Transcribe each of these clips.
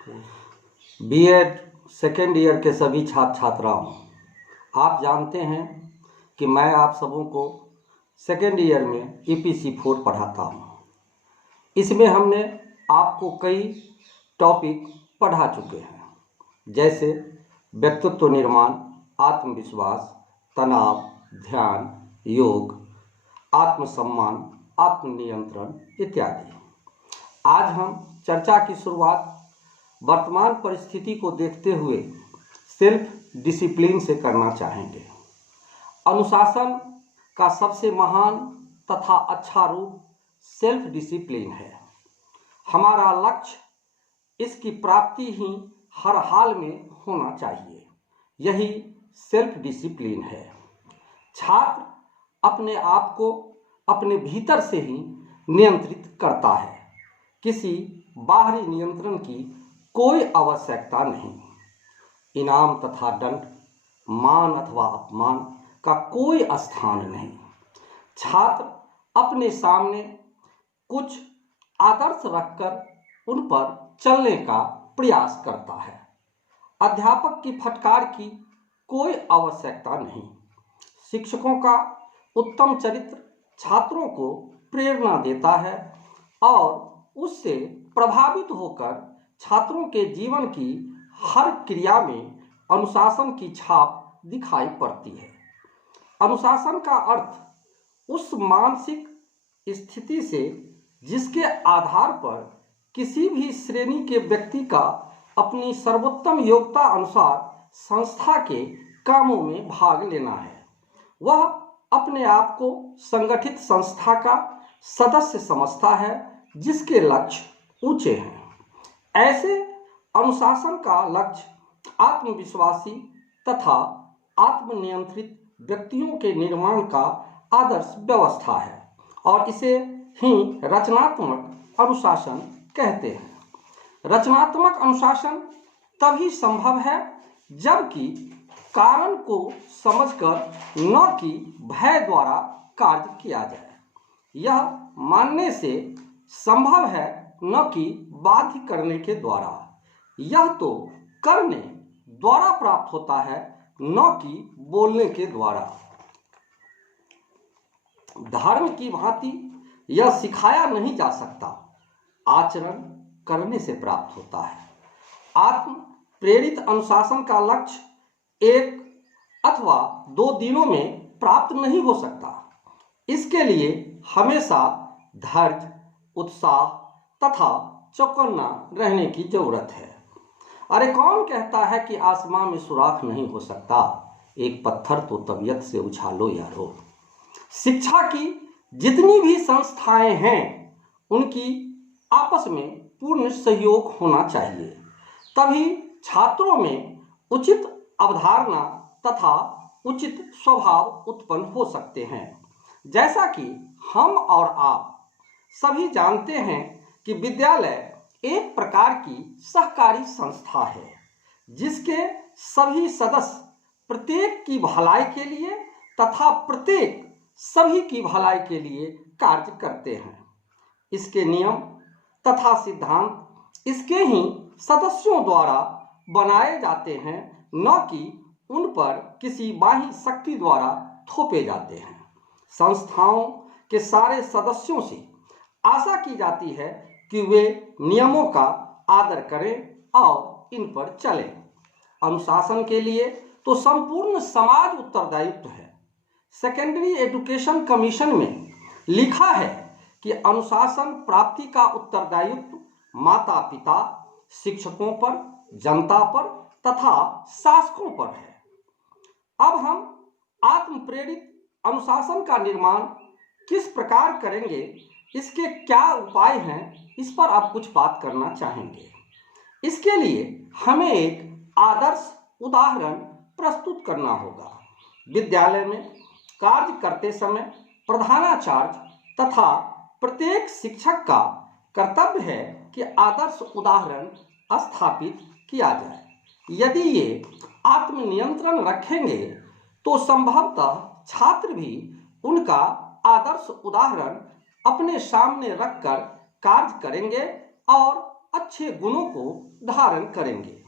BEd second year के सभी छात्र छात्राओं, आप जानते हैं कि मैं आप सबों को सेकेंड ईयर में EPC 4 पढ़ाता हूँ। इसमें हमने आपको कई टॉपिक पढ़ा चुके हैं, जैसे व्यक्तित्व निर्माण, आत्मविश्वास, तनाव, ध्यान, योग, आत्मसम्मान, आत्मनियंत्रण इत्यादि। आज हम चर्चा की शुरुआत वर्तमान परिस्थिति को देखते हुए सेल्फ डिसिप्लिन से करना चाहेंगे। अनुशासन का सबसे महान तथा अच्छा रूप सेल्फ डिसिप्लिन है। हमारा लक्ष्य इसकी प्राप्ति ही हर हाल में होना चाहिए। यही सेल्फ डिसिप्लिन है। छात्र अपने आप को अपने भीतर से ही नियंत्रित करता है। किसी बाहरी नियंत्रण की कोई आवश्यकता नहीं। इनाम तथा दंड, मान अथवा अपमान का कोई स्थान नहीं। छात्र अपने सामने कुछ आदर्श रखकर उन पर चलने का प्रयास करता है। अध्यापक की फटकार की कोई आवश्यकता नहीं। शिक्षकों का उत्तम चरित्र छात्रों को प्रेरणा देता है और उससे प्रभावित होकर छात्रों के जीवन की हर क्रिया में अनुशासन की छाप दिखाई पड़ती है। अनुशासन का अर्थ उस मानसिक स्थिति से जिसके आधार पर किसी भी श्रेणी के व्यक्ति का अपनी सर्वोत्तम योग्यता अनुसार संस्था के कामों में भाग लेना है। वह अपने आप को संगठित संस्था का सदस्य समझता है जिसके लक्ष्य ऊंचे हैं। ऐसे अनुशासन का लक्ष्य आत्मविश्वासी तथा आत्मनियंत्रित व्यक्तियों के निर्माण का आदर्श व्यवस्था है और इसे ही रचनात्मक अनुशासन कहते हैं। रचनात्मक अनुशासन तभी संभव है जबकि कारण को समझकर न कि भय द्वारा कार्य किया जाए। यह मानने से संभव है न कि बाध्य करने के द्वारा। यह तो करने द्वारा प्राप्त होता है न कि बोलने के द्वारा। धर्म की भांति यह सिखाया नहीं जा सकता, आचरण करने से प्राप्त होता है। आत्म प्रेरित अनुशासन का लक्ष्य 1 अथवा 2 दिनों में प्राप्त नहीं हो सकता। इसके लिए हमेशा धैर्य, उत्साह तथा चौकन्ना रहने की जरूरत है। अरे कौन कहता है कि आसमां में सुराख नहीं हो सकता? एक पत्थर तो तबीयत से उछालो यारो। शिक्षा की जितनी भी संस्थाएं हैं उनकी आपस में पूर्ण सहयोग होना चाहिए, तभी छात्रों में उचित अवधारणा तथा उचित स्वभाव उत्पन्न हो सकते हैं। जैसा कि हम और आप सभी जानते हैं कि विद्यालय एक प्रकार की सहकारी संस्था है जिसके सभी सदस्य प्रत्येक की भलाई के लिए तथा प्रत्येक सभी की भलाई के लिए कार्य करते हैं। इसके नियम तथा सिद्धांत इसके ही सदस्यों द्वारा बनाए जाते हैं, न कि उन पर किसी बाह्य शक्ति द्वारा थोपे जाते हैं। संस्थाओं के सारे सदस्यों से आशा की जाती है कि वे नियमों का आदर करें और इन पर चलें। अनुशासन के लिए तो संपूर्ण समाज उत्तरदायित्व है। सेकेंडरी एजुकेशन कमीशन में लिखा है कि अनुशासन प्राप्ति का उत्तरदायित्व माता पिता, शिक्षकों पर, जनता पर तथा शासकों पर है। अब हम आत्म प्रेरित अनुशासन का निर्माण किस प्रकार करेंगे, इसके क्या उपाय हैं, इस पर आप कुछ बात करना चाहेंगे। इसके लिए हमें एक आदर्श उदाहरण प्रस्तुत करना होगा। विद्यालय में कार्य करते समय प्रधानाचार्य तथा प्रत्येक शिक्षक का कर्तव्य है कि आदर्श उदाहरण स्थापित किया जाए। यदि ये आत्मनियंत्रण रखेंगे तो संभवतः छात्र भी उनका आदर्श उदाहरण अपने सामने रखकर कार्य करेंगे और अच्छे गुणों को धारण करेंगे।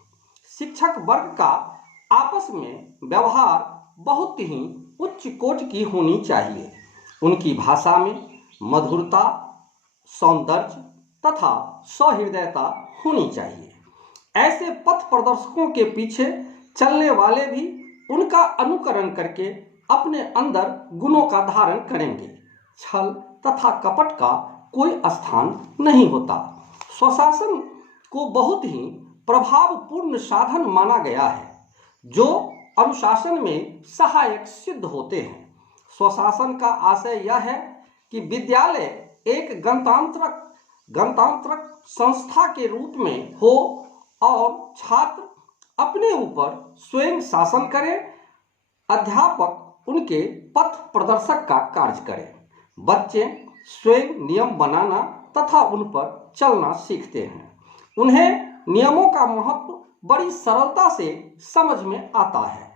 शिक्षक वर्ग का आपस में व्यवहार बहुत ही उच्च कोटि की होनी चाहिए। उनकी भाषा में मधुरता, सौंदर्य तथा सहृदयता होनी चाहिए। ऐसे पथ प्रदर्शकों के पीछे चलने वाले भी उनका अनुकरण करके अपने अंदर गुणों का धारण करेंगे। छल तथा कपट का कोई स्थान नहीं होता। स्वशासन को बहुत ही प्रभावपूर्ण साधन माना गया है, जो अनुशासन में सहायक सिद्ध होते हैं। स्वशासन का आशय यह है कि विद्यालय एक गणतांत्रिक संस्था के रूप में हो और छात्र अपने ऊपर स्वयं शासन करें। अध्यापक उनके पथ प्रदर्शक का कार्य करें। बच्चे स्वयं नियम बनाना तथा उन पर चलना सीखते हैं। उन्हें नियमों का महत्व बड़ी सरलता से समझ में आता है।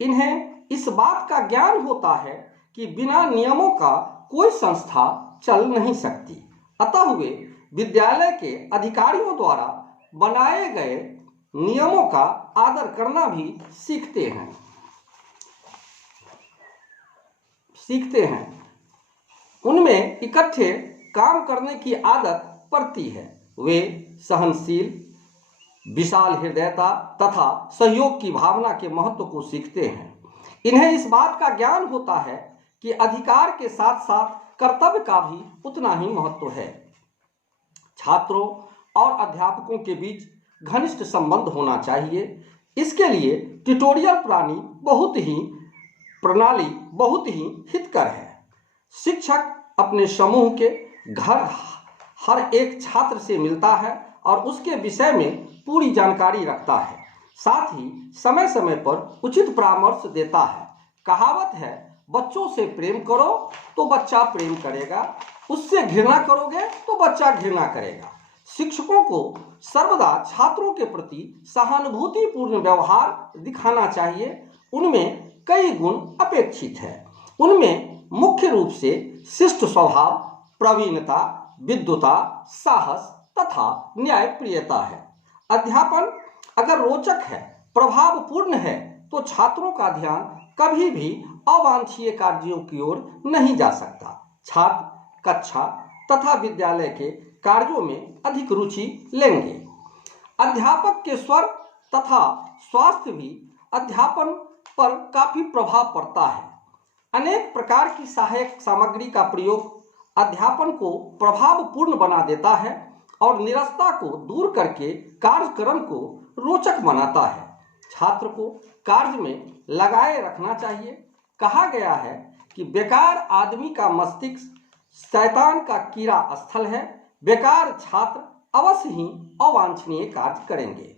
इन्हें इस बात का ज्ञान होता है कि बिना नियमों का कोई संस्था चल नहीं सकती। अतः वे विद्यालय के अधिकारियों द्वारा बनाए गए नियमों का आदर करना भी सीखते हैं। उनमें इकट्ठे काम करने की आदत पड़ती है। वे सहनशील, विशाल हृदयता तथा सहयोग की भावना के महत्व को सीखते हैं। इन्हें इस बात का ज्ञान होता है कि अधिकार के साथ साथ कर्तव्य का भी उतना ही महत्व है। छात्रों और अध्यापकों के बीच घनिष्ठ संबंध होना चाहिए। इसके लिए ट्यूटोरियल प्रणाली बहुत ही हितकर है। शिक्षक अपने समूह के घर हर एक छात्र से मिलता है और उसके विषय में पूरी जानकारी रखता है। साथ ही समय समय पर उचित परामर्श देता है। कहावत है, बच्चों से प्रेम करो तो बच्चा प्रेम करेगा, उससे घृणा करोगे तो बच्चा घृणा करेगा। शिक्षकों को सर्वदा छात्रों के प्रति सहानुभूतिपूर्ण व्यवहार दिखाना चाहिए। उनमें कई गुण अपेक्षित है। उनमें मुख्य रूप से शिष्ट स्वभाव, प्रवीणता, विद्वता, साहस तथा न्यायप्रियता है। अध्यापन अगर रोचक है, प्रभावपूर्ण है, तो छात्रों का ध्यान कभी भी अवांछनीय कार्यों की ओर नहीं जा सकता। छात्र कक्षा तथा विद्यालय के कार्यों में अधिक रुचि लेंगे। अध्यापक के स्वर तथा स्वास्थ्य भी अध्यापन पर काफी प्रभाव पड़ता है। अनेक प्रकार की सहायक सामग्री का प्रयोग अध्यापन को प्रभावपूर्ण बना देता है और निरसता को दूर करके कार्यक्रम को रोचक बनाता है। छात्र को कार्य में लगाए रखना चाहिए। कहा गया है कि बेकार आदमी का मस्तिष्क शैतान का कीड़ा स्थल है। बेकार छात्र अवश्य ही अवांछनीय कार्य करेंगे।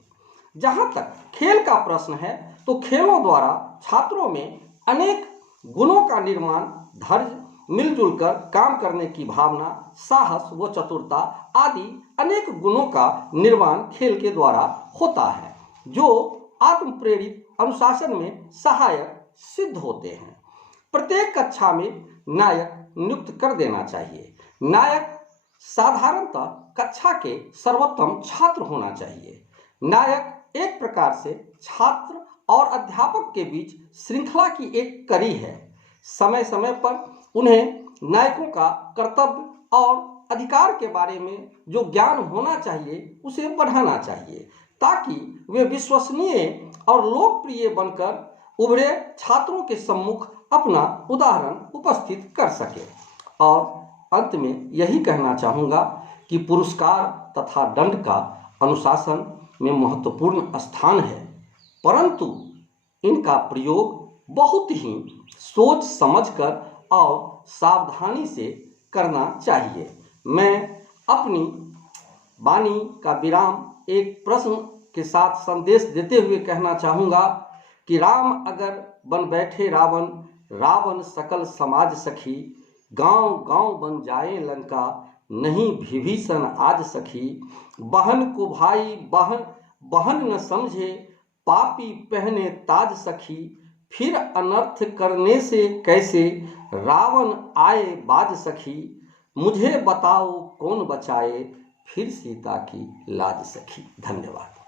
जहां तक खेल का प्रश्न है, तो खेलों द्वारा छात्रों में अनेक गुणों का निर्माण, धैर्य, मिलजुल कर काम करने की भावना, साहस व चतुरता आदि अनेक गुणों का निर्माण खेल के द्वारा होता है, जो आत्म प्रेरित अनुशासन में सहायक सिद्ध होते हैं। प्रत्येक कक्षा में नायक नियुक्त कर देना चाहिए। नायक साधारणतः कक्षा के सर्वोत्तम छात्र होना चाहिए। नायक एक प्रकार से छात्र और अध्यापक के बीच श्रृंखला की एक कड़ी है। समय समय पर उन्हें नायकों का कर्तव्य और अधिकार के बारे में जो ज्ञान होना चाहिए उसे बढ़ाना चाहिए, ताकि वे विश्वसनीय और लोकप्रिय बनकर उभरे छात्रों के सम्मुख अपना उदाहरण उपस्थित कर सके। और अंत में यही कहना चाहूँगा कि पुरस्कार तथा दंड का अनुशासन में महत्वपूर्ण स्थान है, परंतु इनका प्रयोग बहुत ही सोच समझकर और सावधानी से करना चाहिए। मैं अपनी वाणी का विराम एक प्रश्न के साथ संदेश देते हुए कहना चाहूँगा कि राम अगर बन बैठे रावण, रावण सकल समाज सखी, गांव गांव बन जाए लंका, नहीं विभीषण आज सखी। बहन को भाई बहन न समझे, पापी पहने ताज सखी, फिर अनर्थ करने से कैसे रावण आए बाज सखी। मुझे बताओ कौन बचाए, फिर सीता की लाज सखी। धन्यवाद।